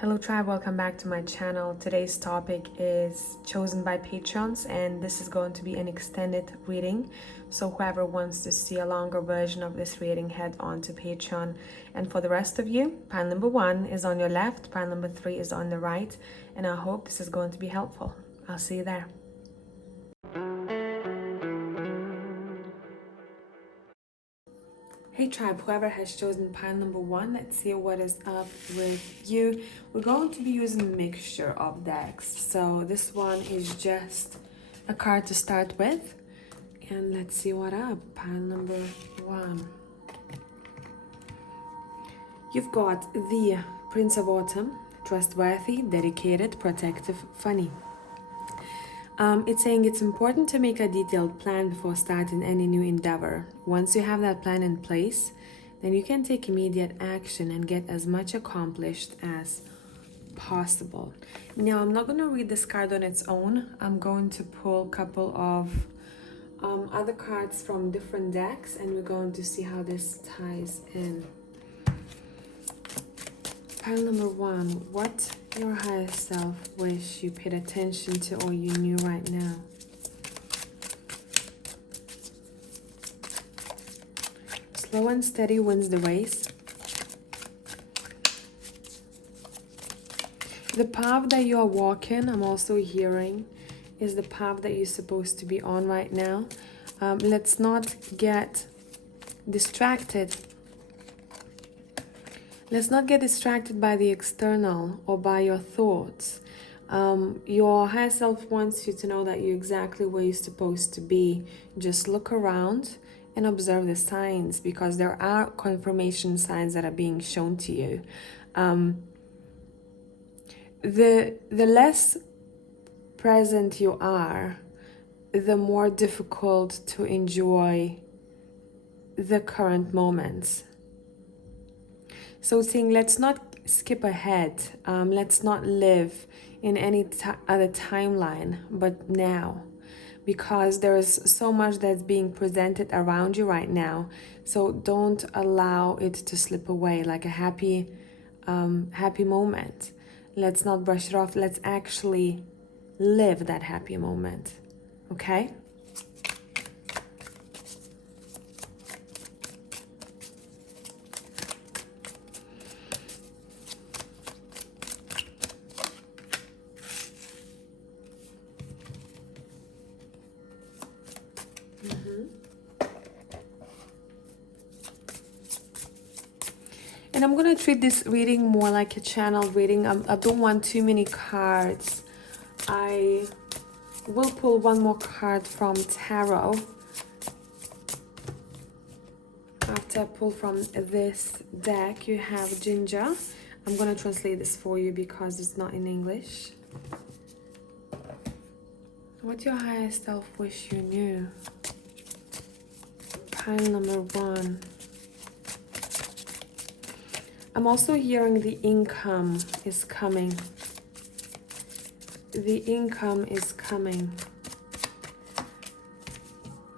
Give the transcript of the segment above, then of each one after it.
Hello tribe, welcome back to my channel. Today's topic is chosen by Patreons, and this is going to be an extended reading. So whoever wants to see a longer version of this reading, head on to Patreon. And for the rest of you, pile number 1 is on your left, pile number 3 is on the right, and I hope this is going to be helpful. I'll see you there. Hey tribe, whoever has chosen pile number 1, let's see what is up with you. We're going to be using a mixture of decks. So this one is just a card to start with. And let's see what up, pile number 1. You've got the Prince of Autumn, trustworthy, dedicated, protective, funny. It's saying it's important to make a detailed plan before starting any new endeavor. Once you have that plan in place, then you can take immediate action and get as much accomplished as possible. Now, I'm not going to read this card on its own. I'm going to pull a couple of other cards from different decks, and we're going to see how this ties in. Pile number 1, what your higher self wish you paid attention to or you knew right now? Slow and steady wins the race. The path that you are walking, I'm also hearing, is the path that you're supposed to be on right now. Let's not get distracted. Let's not get distracted by the external or by your thoughts. Your higher self wants you to know that you're exactly where you're supposed to be. Just look around and observe the signs, because there are confirmation signs that are being shown to you. The less present you are, the more difficult to enjoy the current moments. So it's saying, let's not skip ahead. Let's not live in any other timeline, but now. Because there is so much that's being presented around you right now. So don't allow it to slip away like a happy moment. Let's not brush it off. Let's actually live that happy moment. Okay? And I'm going to treat this reading more like a channel reading. I don't want too many cards. I will pull one more card from tarot. After I pull from this deck, you have Ginger. I'm going to translate this for you because it's not in English. What your higher self wish you knew? Pile number 1. I'm also hearing the income is coming. The income is coming.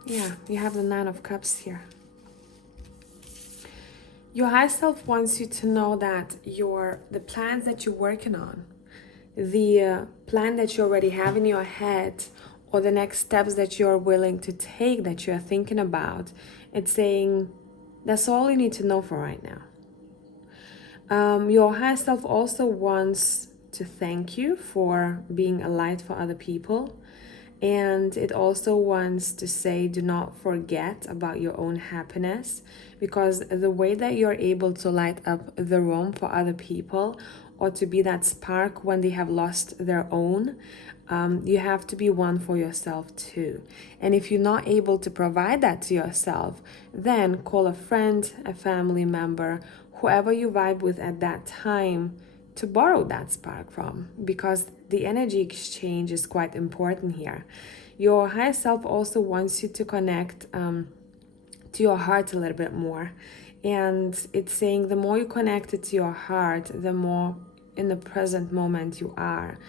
Yeah, you have the 9 of Cups here. Your higher self wants you to know that the plans that you're working on, the plan that you already have in your head, or the next steps that you're willing to take, that you're thinking about, it's saying that's all you need to know for right now. Your higher self also wants to thank you for being a light for other people. And it also wants to say, do not forget about your own happiness, because the way that you're able to light up the room for other people, or to be that spark when they have lost their own, you have to be one for yourself too. And if you're not able to provide that to yourself, then call a friend, a family member, whoever you vibe with at that time, to borrow that spark from, because the energy exchange is quite important here. Your higher self also wants you to connect to your heart a little bit more. And it's saying the more you connect it to your heart, the more in the present moment you are.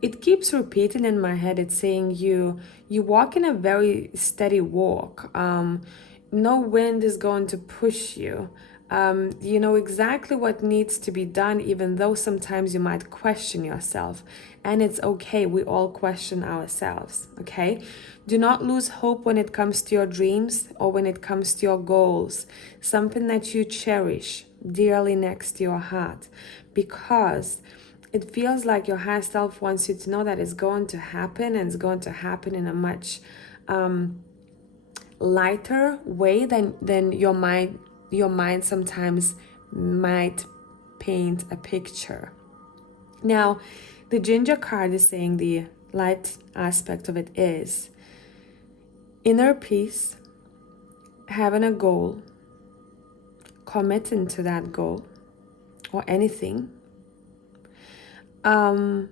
It keeps repeating in my head. It's saying you walk in a very steady walk. No wind is going to push you. You know exactly what needs to be done, even though sometimes you might question yourself. And it's okay, we all question ourselves, okay? Do not lose hope when it comes to your dreams or when it comes to your goals, something that you cherish dearly next to your heart, because it feels like your higher self wants you to know that it's going to happen, and it's going to happen in a much lighter way than your mind sometimes might paint a picture. Now, the ginger card is saying the light aspect of it is inner peace, having a goal, committing to that goal or anything, and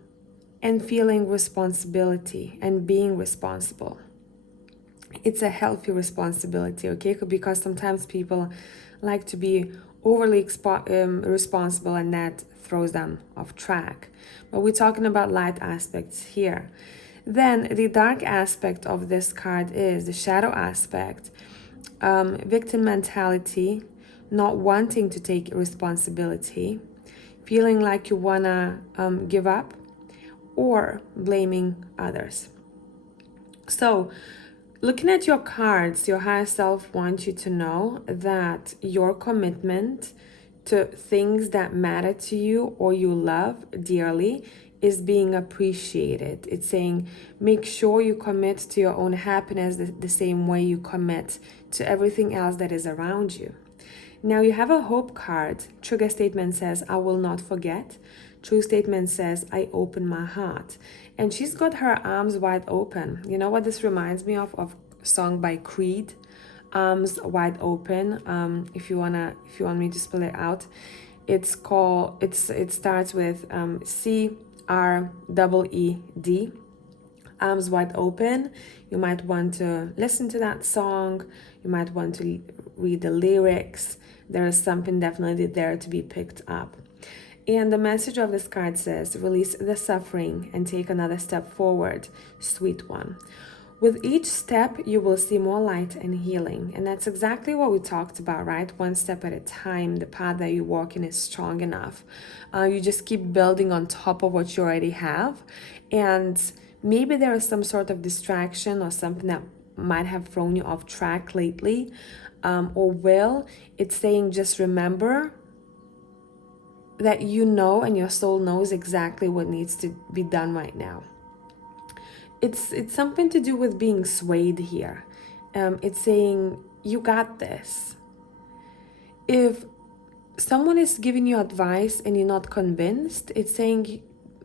feeling responsibility and being responsible. It's a healthy responsibility, okay? Because sometimes people like to be overly responsible, and that throws them off track. But we're talking about light aspects here. Then the dark aspect of this card is the shadow aspect, victim mentality, not wanting to take responsibility, feeling like you wanna give up, or blaming others. So, looking at your cards, your higher self wants you to know that your commitment to things that matter to you or you love dearly is being appreciated. It's saying make sure you commit to your own happiness the same way you commit to everything else that is around you. Now you have a hope card. Trigger statement says, I will not forget. True statement says, I open my heart. And she's got her arms wide open. You know what this reminds me of? Of a song by Creed, Arms Wide Open. If you want me to spell it out, it starts with CREED, Arms Wide Open. You might want to listen to that song. You might want to read the lyrics. There is something definitely there to be picked up. And the message of this card says, release the suffering and take another step forward, sweet one. With each step, you will see more light and healing. And that's exactly what we talked about, right? One step at a time. The path that you walk in is strong enough. You just keep building on top of what you already have. And maybe there is some sort of distraction or something that might have thrown you off track lately, or will. It's saying just remember that you know, and your soul knows exactly what needs to be done right now. It's something to do with being swayed here. It's saying you got this. If someone is giving you advice and you're not convinced, it's saying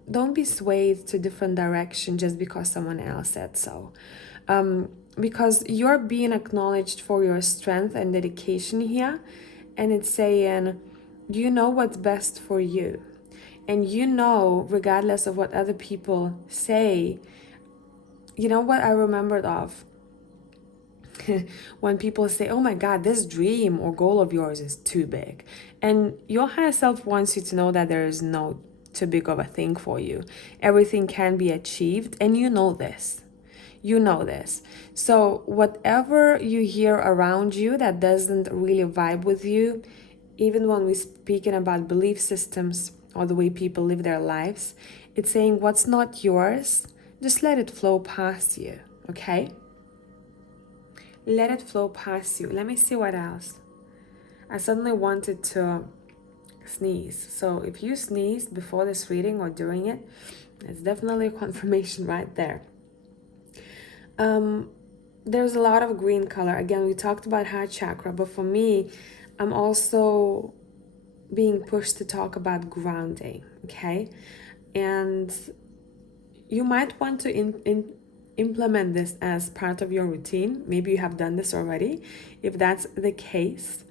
don't be swayed to different direction just because someone else said so. Because you're being acknowledged for your strength and dedication here, and it's saying you know what's best for you, and you know, regardless of what other people say. You know what I remembered of? When people say, oh my God, this dream or goal of yours is too big. And your higher self wants you to know that there is no too big of a thing for you. Everything can be achieved, and you know this. You know this. So whatever you hear around you that doesn't really vibe with you, even when we're speaking about belief systems or the way people live their lives, it's saying what's not yours, just let it flow past you, okay? Let it flow past you. Let me see what else. I suddenly wanted to sneeze. So if you sneezed before this reading or during it, it's definitely a confirmation right there. There's a lot of green color. Again, we talked about heart chakra, but for me, I'm also being pushed to talk about grounding, okay? And you might want to implement this as part of your routine. Maybe you have done this already. If that's the case,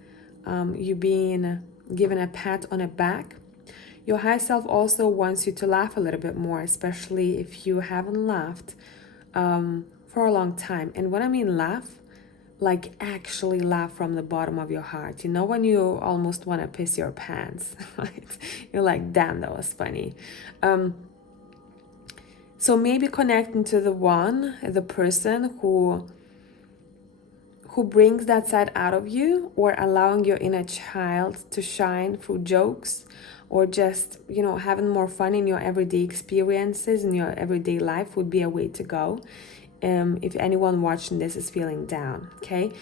you being given a pat on the back. Your high self also wants you to laugh a little bit more, especially if you haven't laughed for a long time. And when I mean laugh, like actually laugh from the bottom of your heart. You know, when you almost want to piss your pants, right? You're like, damn, that was funny. So maybe connecting to the person who brings that side out of you, or allowing your inner child to shine through jokes, or just, you know, having more fun in your everyday experiences, in your everyday life, would be a way to go. If anyone watching this is feeling down, okay?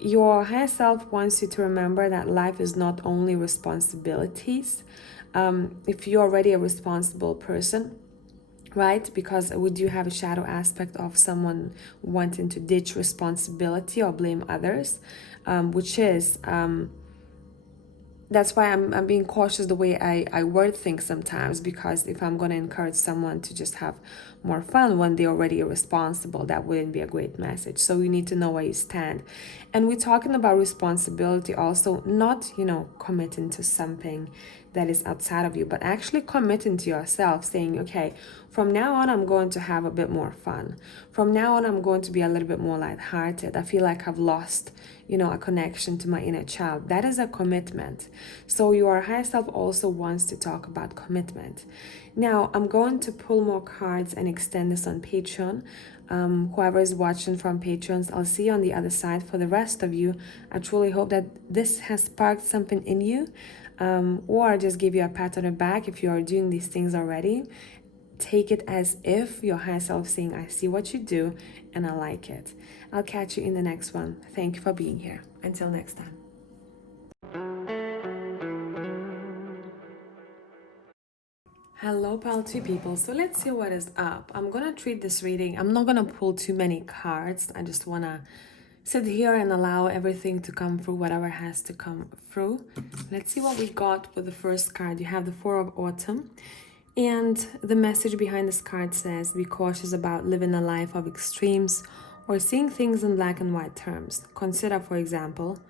Your higher self wants you to remember that life is not only responsibilities. If you're already a responsible person, right? Because we do have a shadow aspect of someone wanting to ditch responsibility or blame others, which is that's why I'm being cautious the way I word things sometimes, because if I'm going to encourage someone to just have more fun when they're already irresponsible, that wouldn't be a great message. So you need to know where you stand. And we're talking about responsibility also, not, you know, committing to something that is outside of you, but actually committing to yourself, saying, okay, from now on, I'm going to have a bit more fun. From now on, I'm going to be a little bit more lighthearted. I feel like I've lost, you know, a connection to my inner child. That is a commitment. So your higher self also wants to talk about commitment. Now, I'm going to pull more cards and extend this on Patreon. Whoever is watching from Patreons, I'll see you on the other side. For the rest of you, I truly hope that this has sparked something in you, or just give you a pat on the back if you are doing these things already. Take it as if your higher self saying, I see what you do and I like it. I'll catch you in the next one. Thank you for being here. Until next time. Hello, 𝒃𝒐𝒐𝒌 people. So let's see what is up. I'm gonna treat this reading. I'm not gonna pull too many cards. I just wanna sit here and allow everything to come through, whatever has to come through. Let's see what we got with the first card. You have the Four of Autumn. And the message behind this card says, be cautious about living a life of extremes or seeing things in black and white terms. Consider, for example,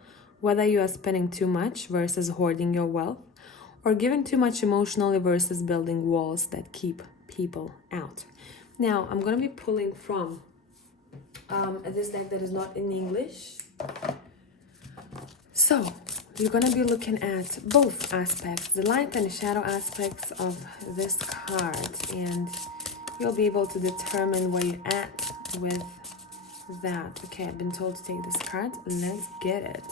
whether you are spending too much versus hoarding your wealth, or giving too much emotionally versus building walls that keep people out. Now, I'm going to be pulling from this deck that is not in English. So, you're going to be looking at both aspects, the light and the shadow aspects of this card, and you'll be able to determine where you're at with that. Okay, I've been told to take this card. Let's get it.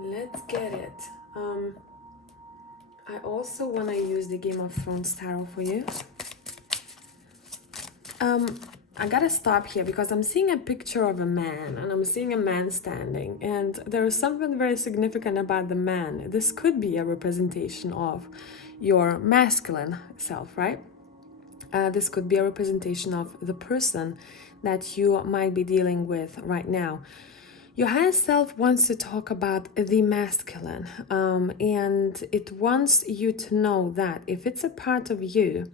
Let's get it. I also want to use the Game of Thrones tarot for you. I gotta stop here because I'm seeing a picture of a man, and I'm seeing a man standing, and there is something very significant about the man. This could be a representation of your masculine self, right? This could be a representation of the person that you might be dealing with right now. Your higher self wants to talk about the masculine, and it wants you to know that if it's a part of you,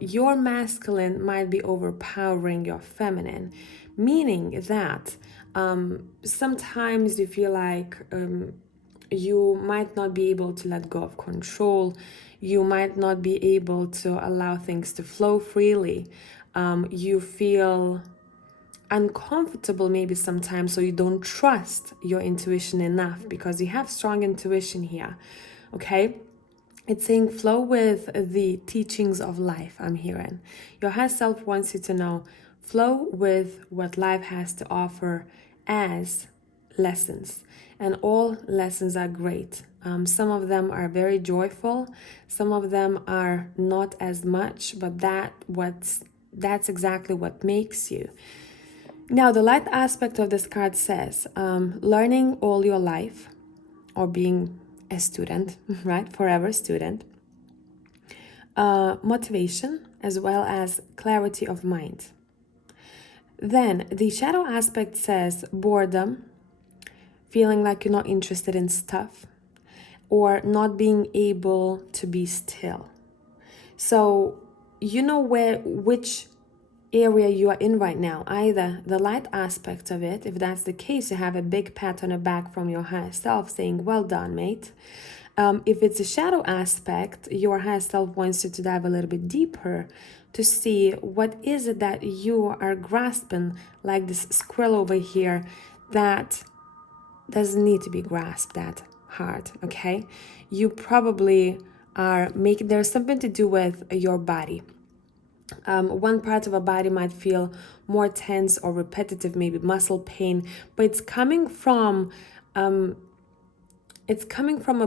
your masculine might be overpowering your feminine, meaning that sometimes you feel like you might not be able to let go of control. You might not be able to allow things to flow freely. You feel uncomfortable maybe sometimes, so you don't trust your intuition enough because you have strong intuition here, okay? It's saying flow with the teachings of life, I'm hearing. Your higher self wants you to know, flow with what life has to offer as lessons. And all lessons are great. Some of them are very joyful. Some of them are not as much, but that's exactly what makes you. Now, the light aspect of this card says, learning all your life, or being a student, right? Forever student. Motivation, as well as clarity of mind. Then the shadow aspect says boredom, feeling like you're not interested in stuff, or not being able to be still. So you know which area you are in right now. Either the light aspect of it, if that's the case, you have a big pat on the back from your higher self saying, well done, mate. If it's a shadow aspect, your higher self wants you to dive a little bit deeper to see what is it that you are grasping, like this squirrel over here, that doesn't need to be grasped that hard, okay? You probably are making, there's something to do with your body. One part of a body might feel more tense or repetitive, maybe muscle pain, but it's coming from a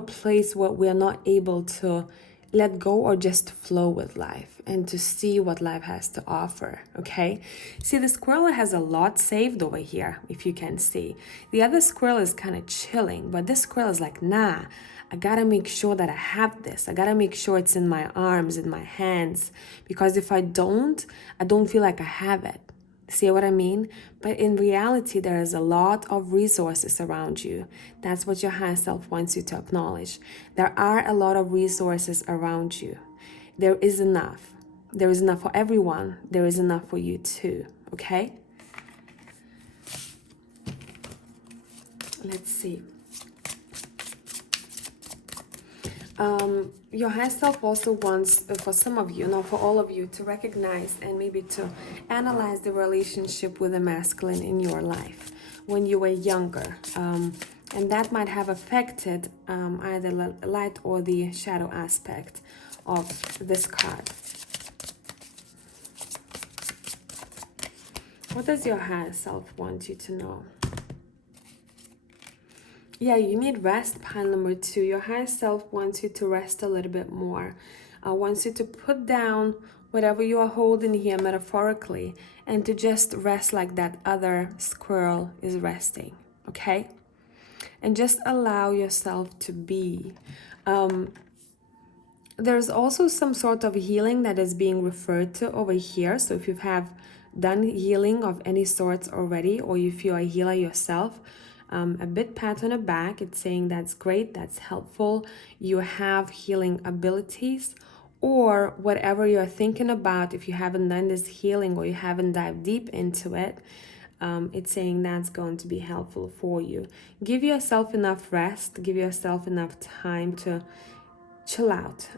place where we are not able to let go or just flow with life and to see what life has to offer, okay? See, the squirrel has a lot saved over here, if you can see. The other squirrel is kind of chilling, but this squirrel is like, nah, I gotta make sure that I have this. I gotta make sure it's in my arms, in my hands, because if I don't feel like I have it. See what I mean? But in reality, there is a lot of resources around you. That's what your higher self wants you to acknowledge. There are a lot of resources around you. There is enough. There is enough for everyone. There is enough for you too, okay? Let's see. Your higher self also wants, for some of you, not for all of you, to recognize and maybe to analyze the relationship with the masculine in your life when you were younger. And that might have affected either the light or the shadow aspect of this card. What does your higher self want you to know? Yeah, you need rest, pile number 2. Your higher self wants you to rest a little bit more. Wants you to put down whatever you are holding here metaphorically and to just rest like that other squirrel is resting, okay? And just allow yourself to be. There's also some sort of healing that is being referred to over here. So if you have done healing of any sorts already, or if you are a healer yourself, a bit pat on the back. It's saying that's great, that's helpful. You have healing abilities, or whatever you're thinking about. If you haven't done this healing or you haven't dived deep into it, it's saying that's going to be helpful for you. Give yourself enough rest. Give yourself enough time to chill out.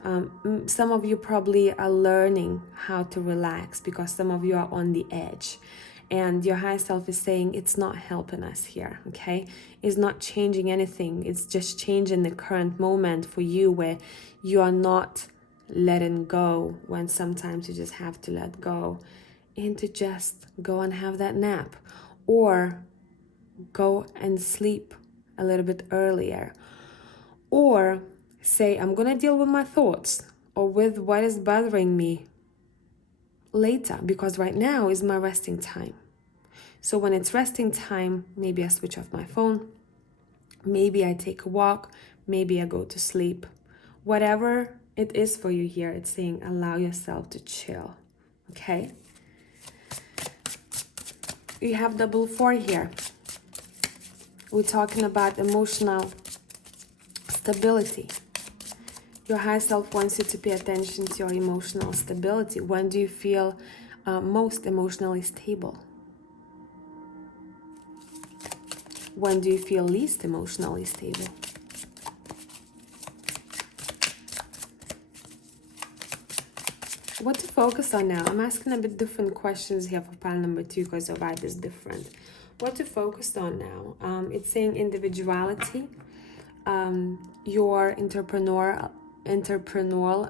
Some of you probably are learning how to relax because some of you are on the edge. And your higher self is saying it's not helping us here, okay? It's not changing anything. It's just changing the current moment for you where you are not letting go when sometimes you just have to let go and to just go and have that nap or go and sleep a little bit earlier or say, I'm going to deal with my thoughts or with what is bothering me later because right now is my resting time. So when it's resting time, maybe I switch off my phone, maybe I take a walk, maybe I go to sleep. Whatever it is for you here, it's saying allow yourself to chill, okay? You have double 4 here. We're talking about emotional stability. Your higher self wants you to pay attention to your emotional stability. When do you feel most emotionally stable? When do you feel least emotionally stable? What to focus on now? I'm asking a bit different questions here for pile number 2 because the vibe is different. What to focus on now? It's saying individuality, your entrepreneurial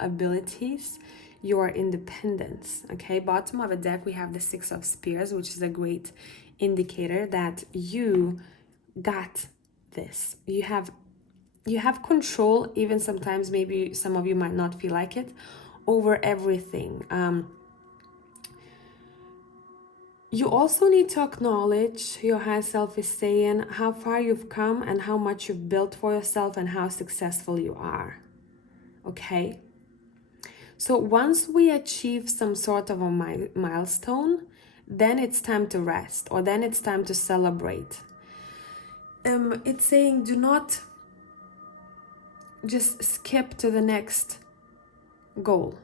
abilities, your independence, okay? Bottom of the deck, we have the 6 of Spears, which is a great indicator that you got this. You have control, even sometimes maybe some of you might not feel like it, over everything. You also need to acknowledge, your higher self is saying, how far you've come and how much you've built for yourself and how successful you are, okay? So once we achieve some sort of a milestone, then it's time to rest, or then it's time to celebrate. It's saying do not just skip to the next goal.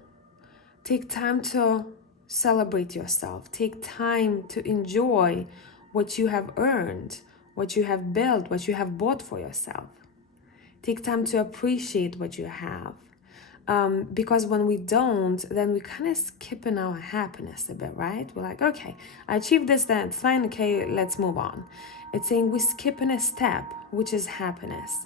Take time to celebrate yourself. Take time to enjoy what you have earned, what you have built, what you have bought for yourself. Take time to appreciate what you have. Because when we don't, then we kind of skipping our happiness a bit, right? We're like, okay, I achieved this, then it's fine, okay, let's move on. It's saying we're skipping a step, which is happiness.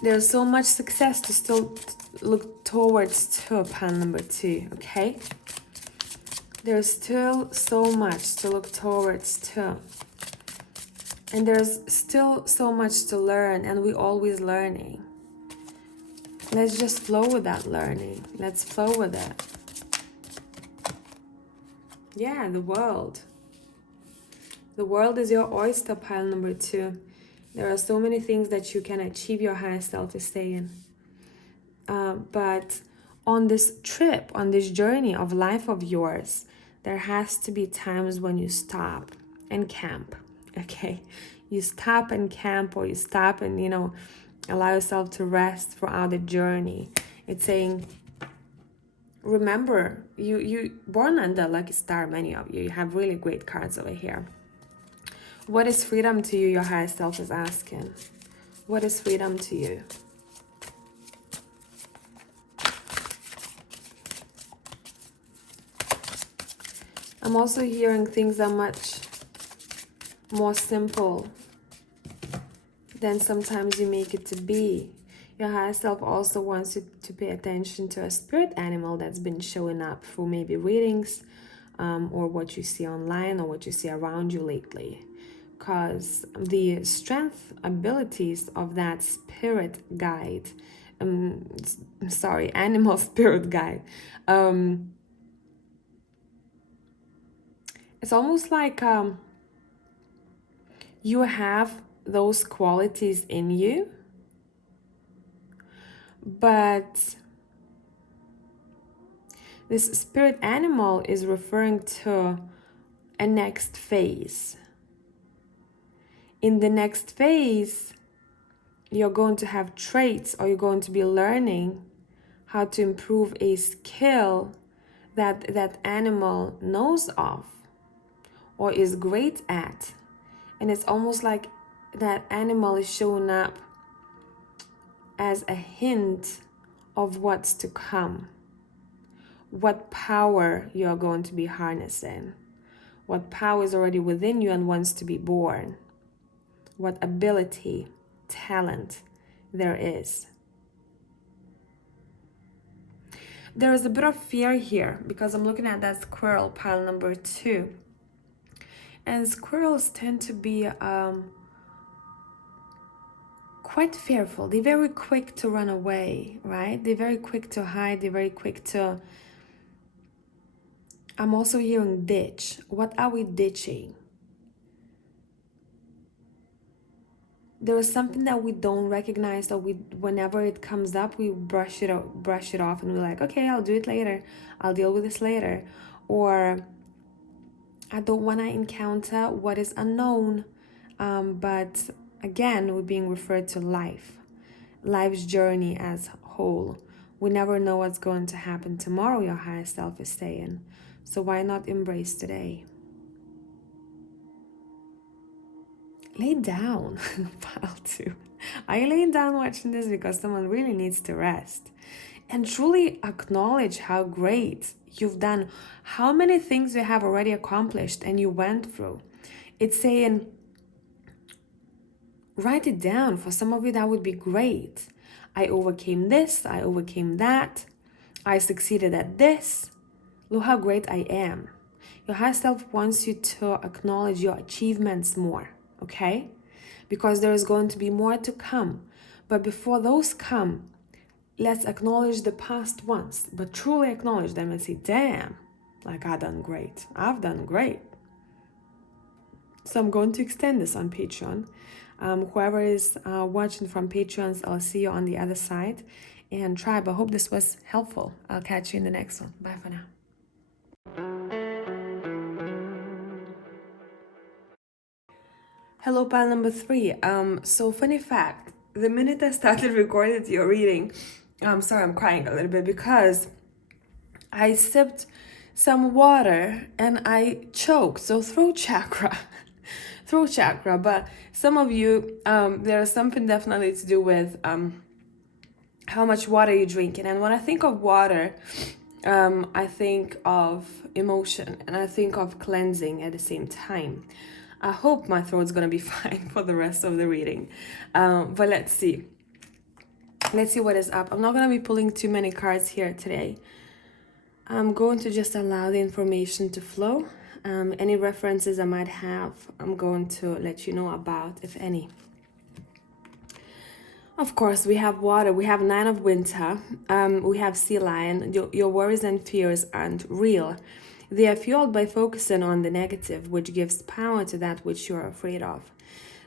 There's so much success to still look towards to pile number 2, okay? There's still so much to look towards to. And there's still so much to learn, and we're always learning. Let's just flow with that learning. Let's flow with it. Yeah, the world. The world is your oyster, pile number 2. There are so many things that you can achieve your highest self is saying. But on this trip, on this journey of life of yours, there has to be times when you stop and camp, okay? You stop and camp, or you stop and, you know, allow yourself to rest throughout the journey. It's saying, remember, you born under lucky star, many of you. You have really great cards over here. What is freedom to you, your highest self is asking? What is freedom to you? I'm also hearing things are much more simple than sometimes you make it to be. Your higher self also wants you to pay attention to a spirit animal that's been showing up through maybe readings, or what you see online, or what you see around you lately. Because the strength abilities of that spirit guide, animal spirit guide, it's almost like you have those qualities in you, but this spirit animal is referring to a next phase. In the next phase, you're going to have traits, or you're going to be learning how to improve a skill that that animal knows of or is great at. And it's almost like that animal is showing up as a hint of what's to come, what power you are going to be harnessing, what power is already within you and wants to be born, what ability, talent there is. There is a bit of fear here because I'm looking at that squirrel, pile number 2. And squirrels tend to be quite fearful. They're very quick to run away, right? They're very quick to hide. They're very quick to... I'm also hearing ditch. What are we ditching? There is something that we don't recognize, or whenever it comes up, we brush it off, and we're like, okay, I'll do it later. I'll deal with this later. Or I don't want to encounter what is unknown. But again, we're being referred to life's journey as whole. We never know what's going to happen tomorrow, your higher self is saying. So why not embrace today? Lay down, pile 2. Are you laying down watching this because someone really needs to rest? And truly acknowledge how great you've done, how many things you have already accomplished and you went through. It's saying, write it down. For some of you, that would be great. I overcame this, I overcame that, I succeeded at this. Look how great I am. Your higher self wants you to acknowledge your achievements more, okay? Because there is going to be more to come. But before those come, let's acknowledge the past ones, but truly acknowledge them and say, damn, like I've done great. So I'm going to extend this on Patreon. Whoever is watching from Patreons, I'll see you on the other side. And tribe, I hope this was helpful. I'll catch you in the next one. Bye for now. Hello, pile number 3. So funny fact, the minute I started recording your reading, I'm sorry, I'm crying a little bit because I sipped some water and I choked. So throat chakra, but some of you, there's something definitely to do with how much water you're drinking. And when I think of water, I think of emotion and I think of cleansing at the same time. I hope my throat's gonna be fine for the rest of the reading, but let's see. Let's see what is up. I'm not going to be pulling too many cards here today. I'm going to just allow the information to flow. Any references I might have, I'm going to let you know about, if any. Of course, we have water. We have Nine of Winter. We have Sea Lion. Your worries and fears aren't real. They are fueled by focusing on the negative, which gives power to that which you're afraid of.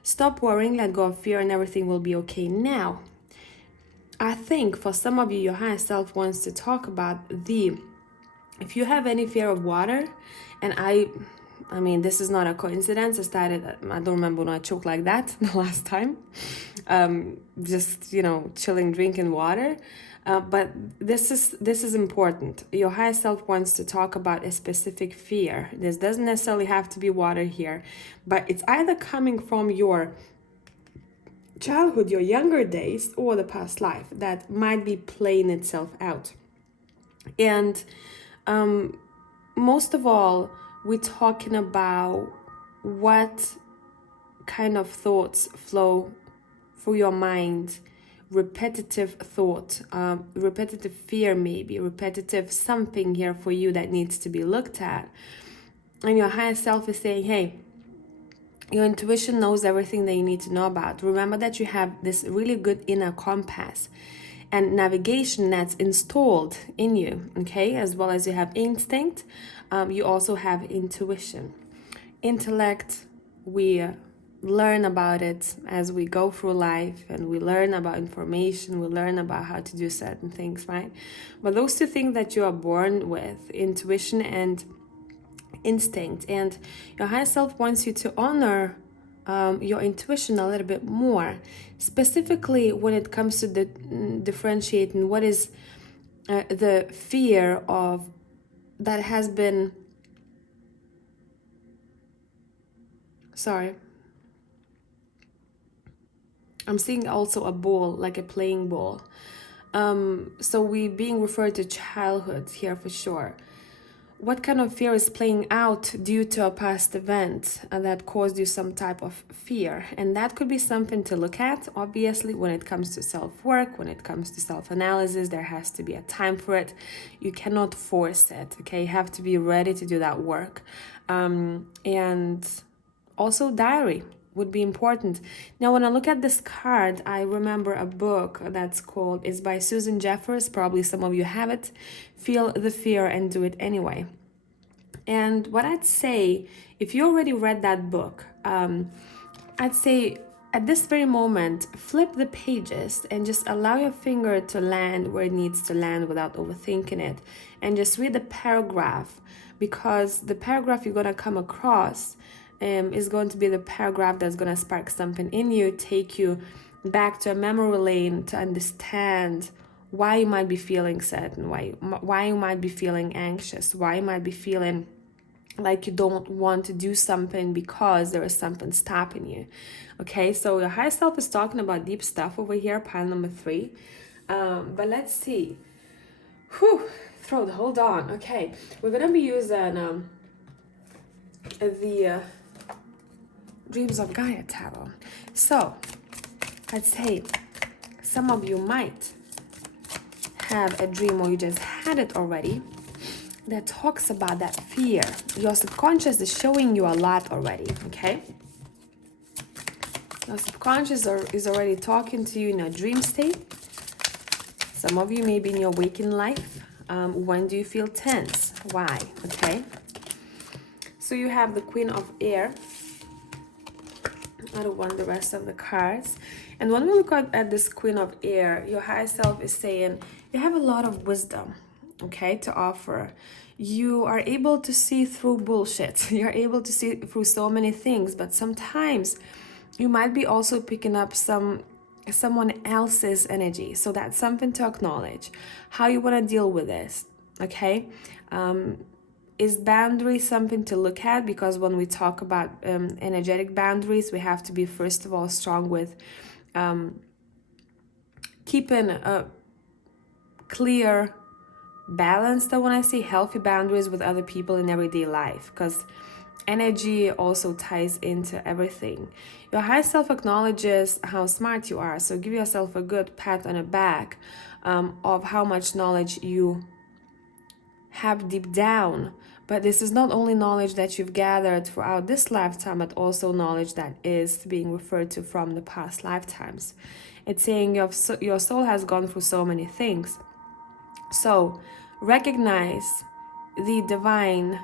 Stop worrying, let go of fear, and everything will be okay. Now, I think for some of you, your higher self wants to talk about if you have any fear of water, and I mean, this is not a coincidence. I don't remember when I choked like that the last time. Just, chilling, drinking water. But this is important. Your higher self wants to talk about a specific fear. This doesn't necessarily have to be water here, but it's either coming from your childhood, your younger days, or the past life that might be playing itself out. And most of all, we're talking about what kind of thoughts flow through your mind. Repetitive thought, repetitive fear, maybe repetitive something here for you that needs to be looked at. And your higher self is saying, hey, your intuition knows everything that you need to know about. Remember that you have this really good inner compass and navigation that's installed in you, okay? As well as you have instinct, you also have intuition. Intellect, we learn about it as we go through life, and we learn about information, we learn about how to do certain things, right? But those two things that you are born with, intuition and instinct, and your higher self wants you to honor your intuition a little bit more, specifically when it comes to the differentiating what is the fear of that has been I'm seeing also a ball, like a playing ball. So we being referred to childhood here for sure. What kind of fear is playing out due to a past event that caused you some type of fear? And that could be something to look at. Obviously, when it comes to self-work, when it comes to self-analysis, there has to be a time for it. You cannot force it, okay? You have to be ready to do that work. And also diary would be important. Now, when I look at this card, I remember a book that's called, it's by Susan Jeffers, probably some of you have it, Feel the Fear and Do It Anyway. And what I'd say, if you already read that book, I'd say at this very moment, flip the pages and just allow your finger to land where it needs to land without overthinking it. And just read the paragraph, because the paragraph you're gonna come across is going to be the paragraph that's going to spark something in you, take you back to a memory lane to understand why you might be feeling sad, and why you might be feeling anxious, why you might be feeling like you don't want to do something because there is something stopping you. Okay, so your higher self is talking about deep stuff over here, pile number 3. But let's see. Throat, hold on. Okay, we're going to be using the Dreams of Gaia tarot. So I'd say some of you might have a dream, or you just had it already, that talks about that fear. Your subconscious is showing you a lot already, okay? Your subconscious is already talking to you in a dream state. Some of you may be in your waking life. When do you feel tense? Why? Okay. So you have the Queen of Air. I don't want the rest of the cards. And when we look at this Queen of Air, your higher self is saying you have a lot of wisdom, okay, to offer. You are able to see through bullshit. You're able to see through so many things, but sometimes you might be also picking up someone else's energy. So that's something to acknowledge. How you want to deal with this, okay? Is boundary something to look at? Because when we talk about energetic boundaries, we have to be, first of all, strong with keeping a clear balance, that when I say healthy boundaries with other people in everyday life, because energy also ties into everything. Your higher self acknowledges how smart you are, so give yourself a good pat on the back of how much knowledge you have deep down. But this is not only knowledge that you've gathered throughout this lifetime, but also knowledge that is being referred to from the past lifetimes. It's saying your soul has gone through so many things. So recognize the divine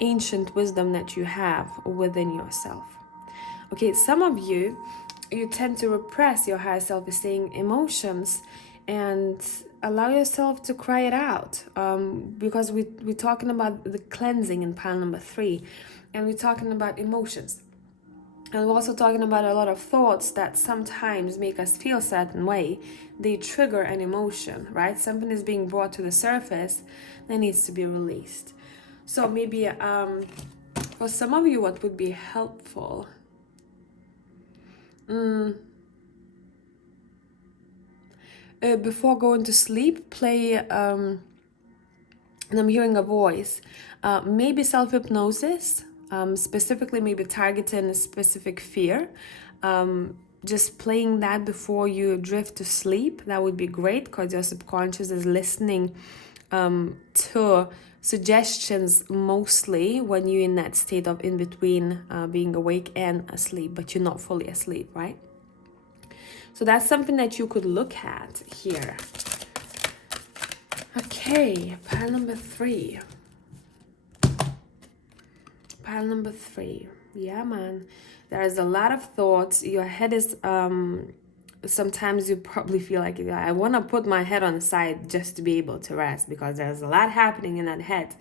ancient wisdom that you have within yourself. Okay, some of you tend to repress your higher self is saying emotions and allow yourself to cry it out, because we're talking about the cleansing in pile number 3, and we're talking about emotions, and we're also talking about a lot of thoughts that sometimes make us feel a certain way. They trigger an emotion, right? Something is being brought to the surface that needs to be released. So maybe for some of you, what would be helpful? Before going to sleep, play, and I'm hearing a voice, maybe self-hypnosis, specifically maybe targeting a specific fear. Just playing that before you drift to sleep, that would be great, because your subconscious is listening to suggestions mostly when you're in that state of in between being awake and asleep, but you're not fully asleep, right? So that's something that you could look at here. Okay, pile number 3. Pile number 3. Yeah, man. There's a lot of thoughts. Your head is, sometimes you probably feel like, I want to put my head on the side just to be able to rest, because there's a lot happening in that head.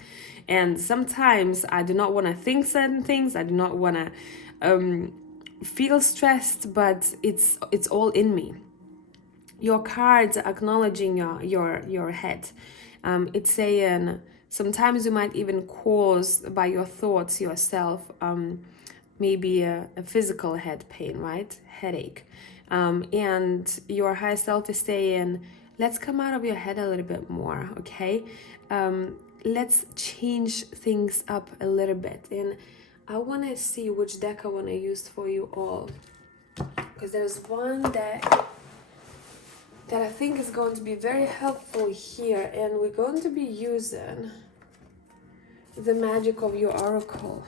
And sometimes I do not want to think certain things. I do not want to feel stressed, but it's all in me. Your cards are acknowledging your head. It's saying sometimes you might even cause by your thoughts yourself maybe a physical head pain, right? Headache. And your higher self is saying, let's come out of your head a little bit more, okay? Let's change things up a little bit. And I want to see which deck I want to use for you all, because there's one deck that I think is going to be very helpful here, and we're going to be using the magic of your oracle.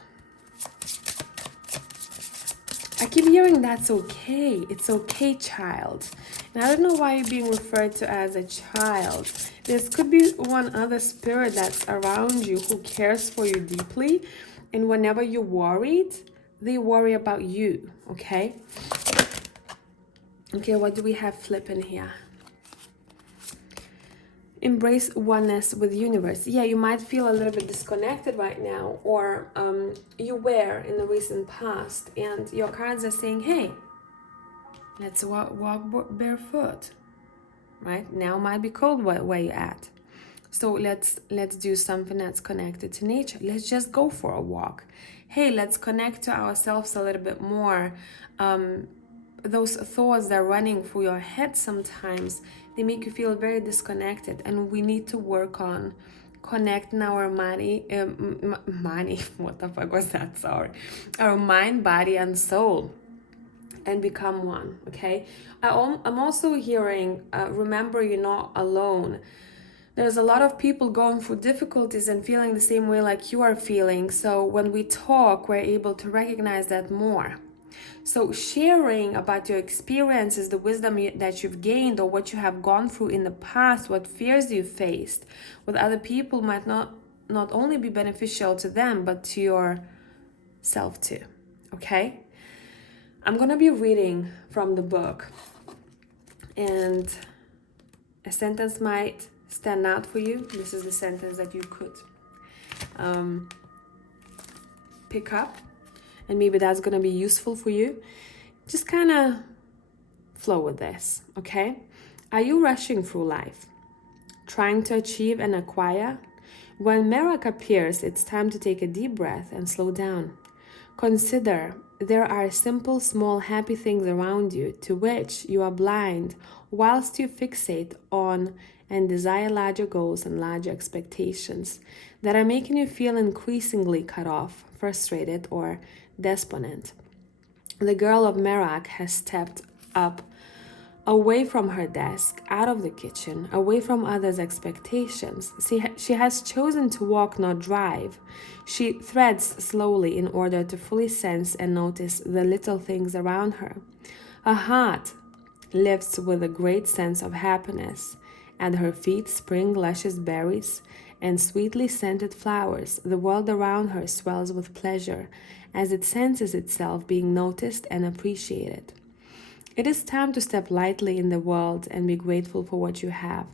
I keep hearing that's okay. It's okay, child. And I don't know why you're being referred to as a child. This could be one other spirit that's around you who cares for you deeply. And whenever you're worried, they worry about you, okay? Okay, what do we have flipping here? Embrace oneness with the universe. Yeah, you might feel a little bit disconnected right now, or you were in the recent past, and your cards are saying, hey, let's walk barefoot. Right now might be cold where you're at, so let's do something that's connected to nature. Let's just go for a walk. Hey, let's connect to ourselves a little bit more. Those thoughts that are running through your head sometimes, they make you feel very disconnected, and we need to work on connecting our what the fuck was that? Sorry. Our mind, body, and soul, and become one, okay? I'm also hearing, remember, you're not alone. There's a lot of people going through difficulties and feeling the same way like you are feeling. So when we talk, we're able to recognize that more. So sharing about your experiences, the wisdom that you've gained, or what you have gone through in the past, what fears you faced with other people might not only be beneficial to them, but to yourself too, okay? I'm going to be reading from the book, and a sentence might stand out for you. This is the sentence that you could pick up, and maybe that's going to be useful for you. Just kind of flow with this, okay? Are you rushing through life, trying to achieve and acquire? When miracle appears, it's time to take a deep breath and slow down. Consider there are simple, small, happy things around you to which you are blind whilst you fixate on and desire larger goals and larger expectations that are making you feel increasingly cut off, frustrated, or despondent. The girl of Merak has stepped up away from her desk, out of the kitchen, away from others' expectations. She has chosen to walk, not drive. She threads slowly in order to fully sense and notice the little things around her. Her heart lifts with a great sense of happiness. At her feet, spring luscious berries and sweetly scented flowers. The world around her swells with pleasure as it senses itself being noticed and appreciated. It is time to step lightly in the world and be grateful for what you have.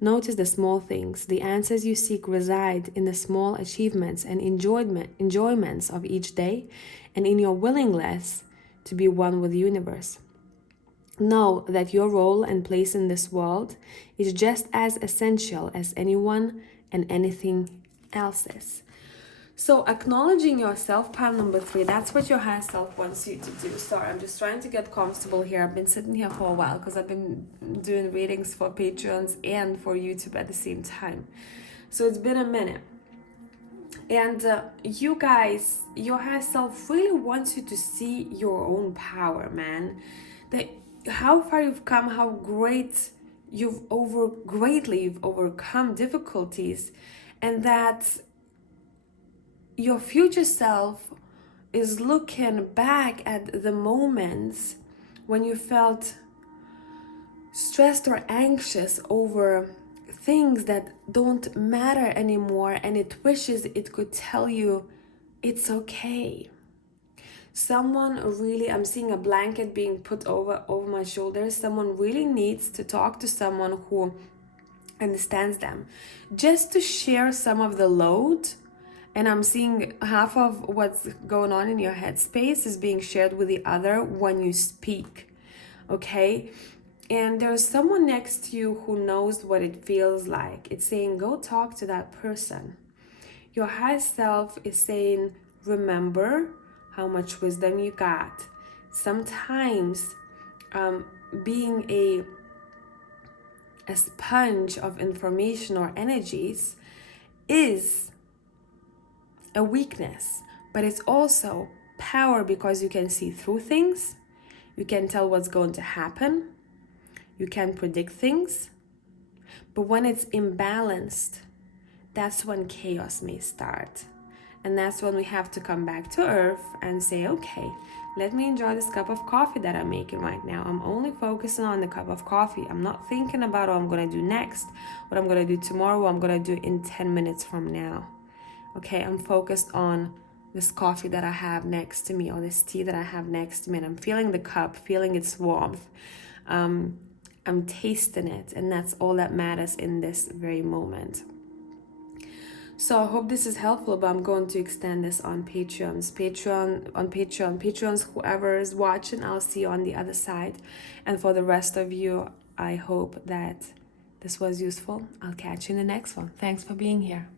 Notice the small things. The answers you seek reside in the small achievements and enjoyments of each day and in your willingness to be one with the universe. Know that your role and place in this world is just as essential as anyone and anything else's. So acknowledging yourself, pile number 3, that's what your higher self wants you to do. Sorry, I'm just trying to get comfortable here. I've been sitting here for a while because I've been doing readings for Patreons and for YouTube at the same time. So it's been a minute. And you guys, your higher self really wants you to see your own power, man. That how far you've come, how greatly you've overcome difficulties, and that your future self is looking back at the moments when you felt stressed or anxious over things that don't matter anymore, and it wishes it could tell you it's okay. Someone really, I'm seeing a blanket being put over my shoulders. Someone really needs to talk to someone who understands them, just to share some of the load. And I'm seeing half of what's going on in your headspace is being shared with the other when you speak, okay? And there's someone next to you who knows what it feels like. It's saying, go talk to that person. Your higher self is saying, remember how much wisdom you got. Sometimes being a sponge of information or energies is a weakness, but it's also power, because you can see through things, you can tell what's going to happen, you can predict things. But when it's imbalanced, that's when chaos may start. And that's when we have to come back to earth and say, okay, let me enjoy this cup of coffee that I'm making right now. I'm only focusing on the cup of coffee. I'm not thinking about what I'm going to do next, what I'm going to do tomorrow, what I'm going to do in 10 minutes from now. Okay, I'm focused on this coffee that I have next to me, or this tea that I have next to me, and I'm feeling the cup, feeling its warmth. I'm tasting it, and that's all that matters in this very moment. So I hope this is helpful, but I'm going to extend this on Patreons, whoever is watching, I'll see you on the other side. And for the rest of you, I hope that this was useful. I'll catch you in the next one. Thanks for being here.